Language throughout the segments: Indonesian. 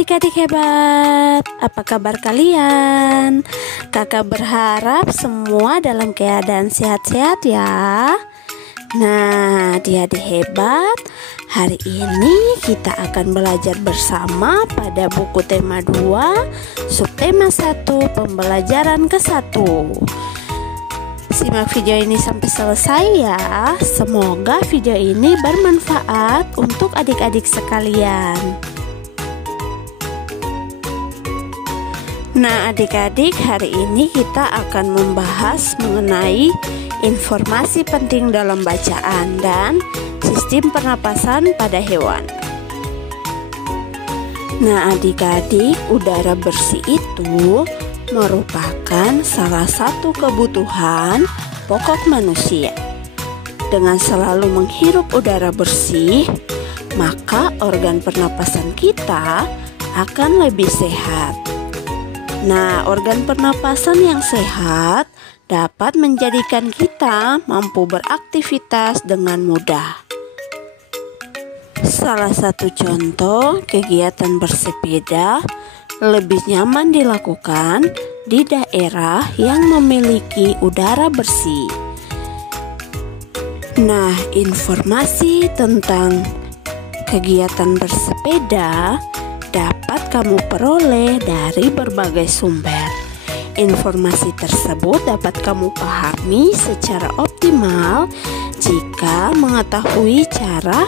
adik-adik hebat, apa kabar kalian? Kakak berharap semua dalam keadaan sehat-sehat ya. Nah, adik-adik hebat, hari ini kita akan belajar bersama pada buku tema 2, subtema 1, pembelajaran ke-1. Simak video ini sampai selesai ya. Semoga video ini bermanfaat untuk adik-adik sekalian. Nah, adik-adik, hari ini kita akan membahas mengenai informasi penting dalam bacaan dan sistem pernapasan pada hewan. Nah, adik-adik, udara bersih itu merupakan salah satu kebutuhan pokok manusia. Dengan selalu menghirup udara bersih, maka organ pernapasan kita akan lebih sehat. Nah, organ pernapasan yang sehat dapat menjadikan kita mampu beraktivitas dengan mudah. Salah satu contoh kegiatan bersepeda lebih nyaman dilakukan di daerah yang memiliki udara bersih. Nah, informasi tentang kegiatan bersepeda dapat kamu peroleh dari berbagai sumber. Informasi tersebut dapat kamu pahami secara optimal jika mengetahui cara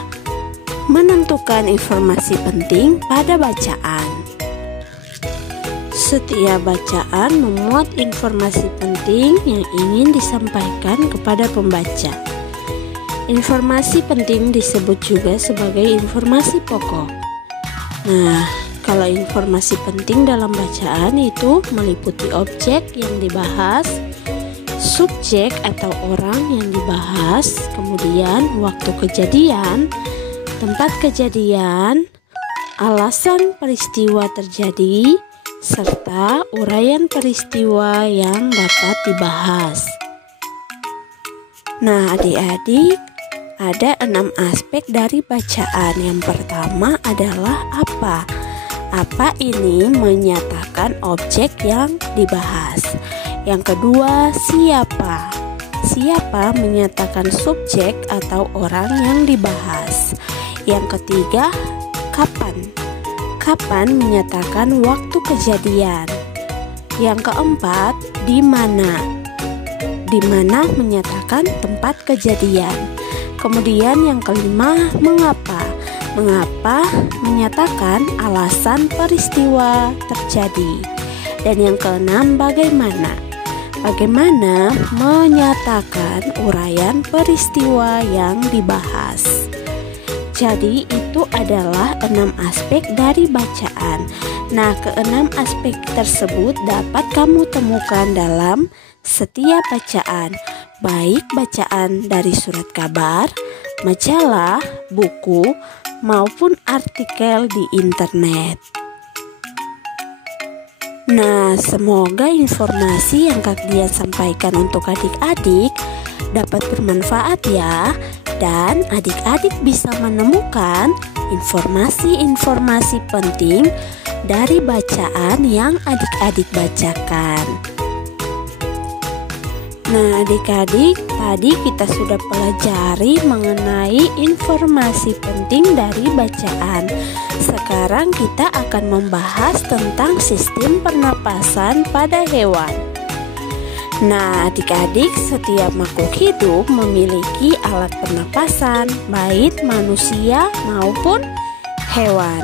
menentukan informasi penting pada bacaan. Setiap bacaan memuat informasi penting yang ingin disampaikan kepada pembaca. Informasi penting disebut juga sebagai informasi pokok. Nah, kalau informasi penting dalam bacaan itu meliputi objek yang dibahas, subjek atau orang yang dibahas, kemudian waktu kejadian, tempat kejadian, alasan peristiwa terjadi, serta uraian peristiwa yang dapat dibahas. Nah, adik-adik, ada 6 aspek dari bacaan. Yang pertama adalah apa? Apa ini menyatakan objek yang dibahas. Yang kedua, siapa? Siapa menyatakan subjek atau orang yang dibahas. Yang ketiga, kapan? Kapan menyatakan waktu kejadian. Yang keempat, di mana? Di mana menyatakan tempat kejadian. Kemudian yang kelima, mengapa? Mengapa menyatakan alasan peristiwa terjadi. Dan yang keenam, bagaimana? Bagaimana menyatakan uraian peristiwa yang dibahas. Jadi itu adalah 6 aspek dari bacaan. Nah, ke-6 aspek tersebut dapat kamu temukan dalam setiap bacaan, baik bacaan dari surat kabar, majalah, buku, maupun artikel di internet. Nah, semoga informasi yang Kak Dian sampaikan untuk adik-adik dapat bermanfaat ya, dan adik-adik bisa menemukan informasi-informasi penting dari bacaan yang adik-adik bacakan. Nah, adik-adik, tadi kita sudah pelajari mengenai informasi penting dari bacaan. Sekarang kita akan membahas tentang sistem pernapasan pada hewan. Nah, adik-adik, setiap makhluk hidup memiliki alat pernapasan, baik manusia maupun hewan.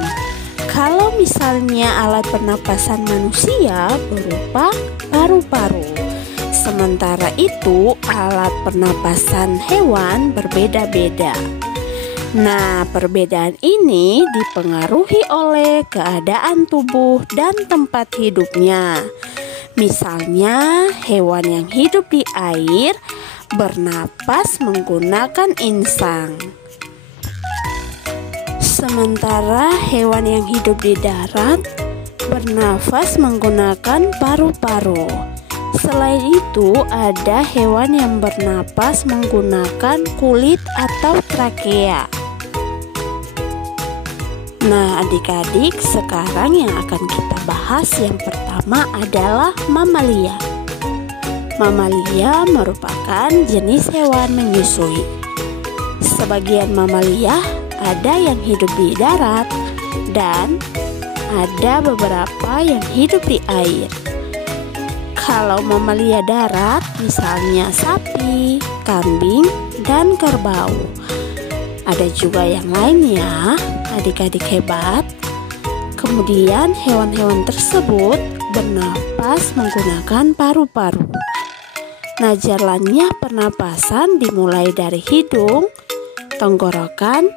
Kalau misalnya alat pernapasan manusia berupa paru-paru, sementara itu alat pernapasan hewan berbeda-beda. Nah, perbedaan ini dipengaruhi oleh keadaan tubuh dan tempat hidupnya. Misalnya, hewan yang hidup di air bernapas menggunakan insang. Sementara hewan yang hidup di darat bernafas menggunakan paru-paru. Selain itu, ada hewan yang bernapas menggunakan kulit atau trakea. Nah, adik-adik, sekarang yang akan kita bahas yang pertama adalah mamalia. Mamalia merupakan jenis hewan menyusui. Sebagian mamalia ada yang hidup di darat dan ada beberapa yang hidup di air. Kalau mamalia darat, misalnya sapi, kambing, dan kerbau. Ada juga yang lain ya, adik-adik hebat. Kemudian hewan-hewan tersebut bernapas menggunakan paru-paru. Nah, jalannya pernapasan dimulai dari hidung, tenggorokan,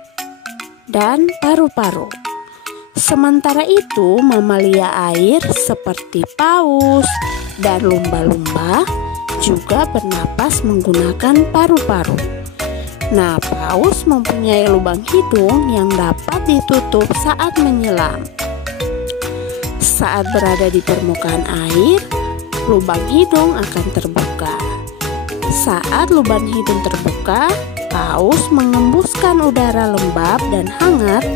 dan paru-paru. Sementara itu, mamalia air seperti paus dan lumba-lumba juga bernapas menggunakan paru-paru. Nah, paus mempunyai lubang hidung yang dapat ditutup saat menyelam. Saat berada di permukaan air, lubang hidung akan terbuka. Saat lubang hidung terbuka, paus mengembuskan udara lembab dan hangat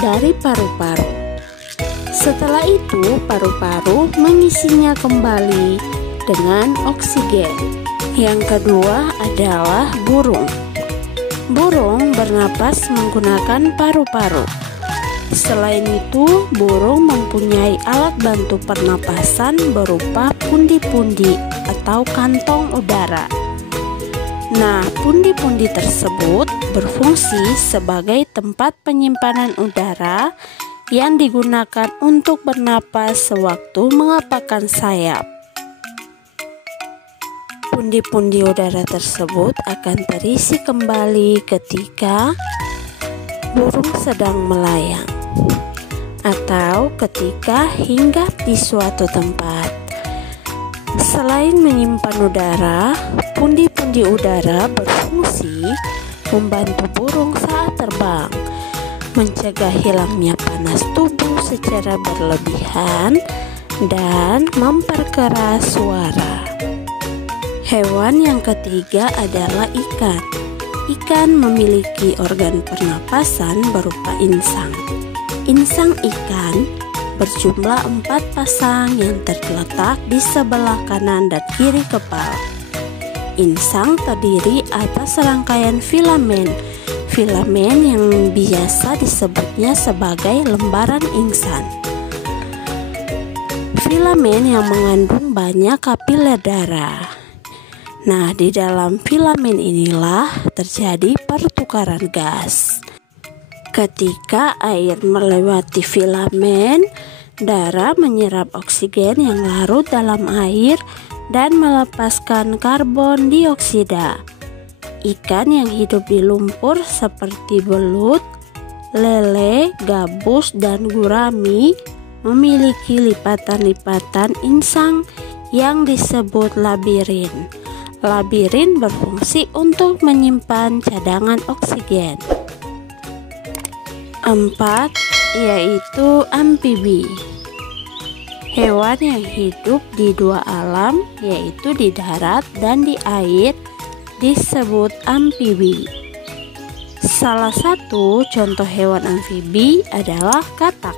dari paru-paru. Setelah itu, paru-paru mengisinya kembali dengan oksigen. Yang kedua adalah burung. Burung bernapas menggunakan paru-paru. Selain itu, burung mempunyai alat bantu pernapasan berupa pundi-pundi atau kantong udara. Nah, pundi-pundi tersebut berfungsi sebagai tempat penyimpanan udara yang digunakan untuk bernapas sewaktu mengepakkan sayap. Pundi-pundi udara tersebut akan terisi kembali ketika burung sedang melayang atau ketika hinggap di suatu tempat. Selain menyimpan udara, pundi-pundi udara berfungsi membantu burung saat terbang, mencegah hilangnya panas tubuh secara berlebihan, dan memperkeras suara. Hewan yang ketiga adalah ikan. Ikan memiliki organ pernapasan berupa insang. Insang ikan berjumlah 4 pasang yang terletak di sebelah kanan dan kiri kepala. Insang terdiri atas rangkaian filamen. Filamen yang biasa disebutnya sebagai lembaran insang. Filamen yang mengandung banyak kapiler darah. Nah, di dalam filamen inilah terjadi pertukaran gas. Ketika air melewati filamen, darah menyerap oksigen yang larut dalam air dan melepaskan karbon dioksida. Ikan yang hidup di lumpur seperti belut, lele, gabus, dan gurami memiliki lipatan-lipatan insang yang disebut labirin. Labirin berfungsi untuk menyimpan cadangan oksigen. 4. Yaitu amfibi. Hewan yang hidup di dua alam, yaitu di darat dan di air, disebut amfibi. Salah satu contoh hewan amfibi adalah katak.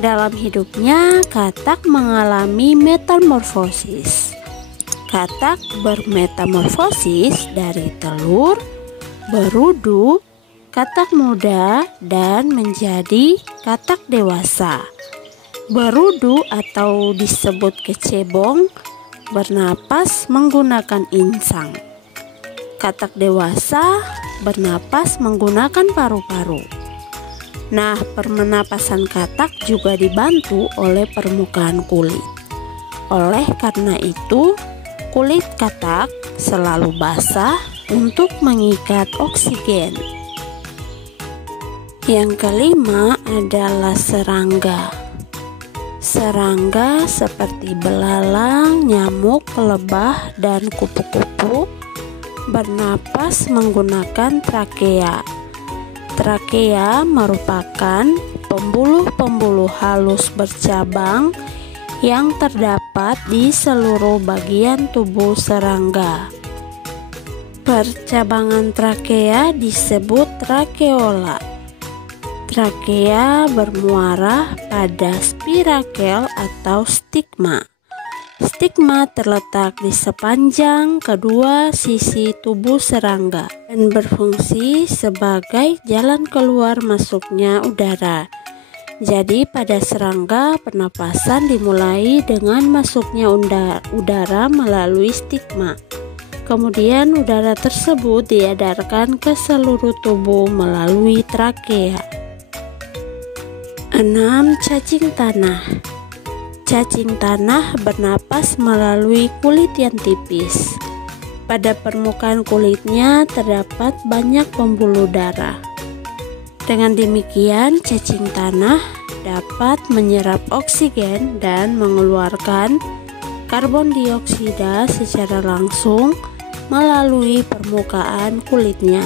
Dalam hidupnya, katak mengalami metamorfosis. Katak bermetamorfosis dari telur, berudu, katak muda, dan menjadi katak dewasa. Berudu atau disebut kecebong bernapas menggunakan insang. Katak dewasa bernapas menggunakan paru-paru. Nah, pernapasan katak juga dibantu oleh permukaan kulit. Oleh karena itu, kulit katak selalu basah untuk mengikat oksigen. Yang kelima adalah serangga. Serangga seperti belalang, nyamuk, lebah, dan kupu-kupu bernapas menggunakan trakea. Trakea merupakan pembuluh-pembuluh halus bercabang yang terdapat di seluruh bagian tubuh serangga. Percabangan trakea disebut trakeola. Trakea bermuara pada spirakel atau stigma. Stigma terletak di sepanjang kedua sisi tubuh serangga dan berfungsi sebagai jalan keluar masuknya udara. Jadi pada serangga pernapasan dimulai dengan masuknya udara melalui stigma. Kemudian udara tersebut diedarkan ke seluruh tubuh melalui trakea. 6. Cacing tanah. Cacing tanah bernapas melalui kulit yang tipis. Pada permukaan kulitnya terdapat banyak pembuluh darah. Dengan demikian, cacing tanah dapat menyerap oksigen dan mengeluarkan karbon dioksida secara langsung melalui permukaan kulitnya.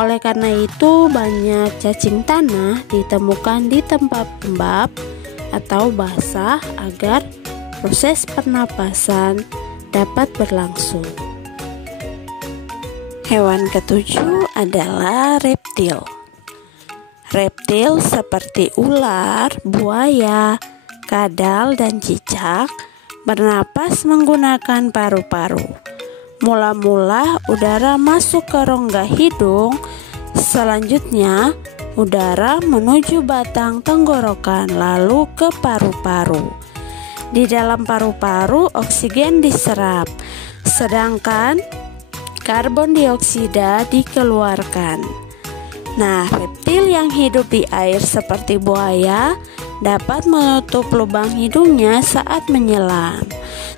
Oleh karena itu, banyak cacing tanah ditemukan di tempat lembab atau basah agar proses pernapasan dapat berlangsung. Hewan ketujuh adalah reptil. Reptil seperti ular, buaya, kadal, dan cicak bernapas menggunakan paru-paru. Mula-mula udara masuk ke rongga hidung, selanjutnya udara menuju batang tenggorokan lalu ke paru-paru. Di dalam paru-paru oksigen diserap, sedangkan karbon dioksida dikeluarkan. Nah, reptil yang hidup di air seperti buaya dapat menutup lubang hidungnya saat menyelam.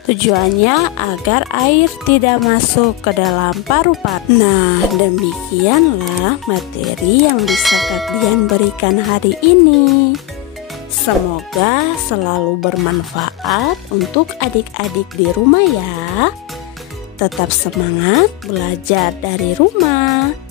Tujuannya agar air tidak masuk ke dalam paru-paru. Nah, demikianlah materi yang bisa kalian berikan hari ini. Semoga selalu bermanfaat untuk adik-adik di rumah ya. Tetap semangat belajar dari rumah.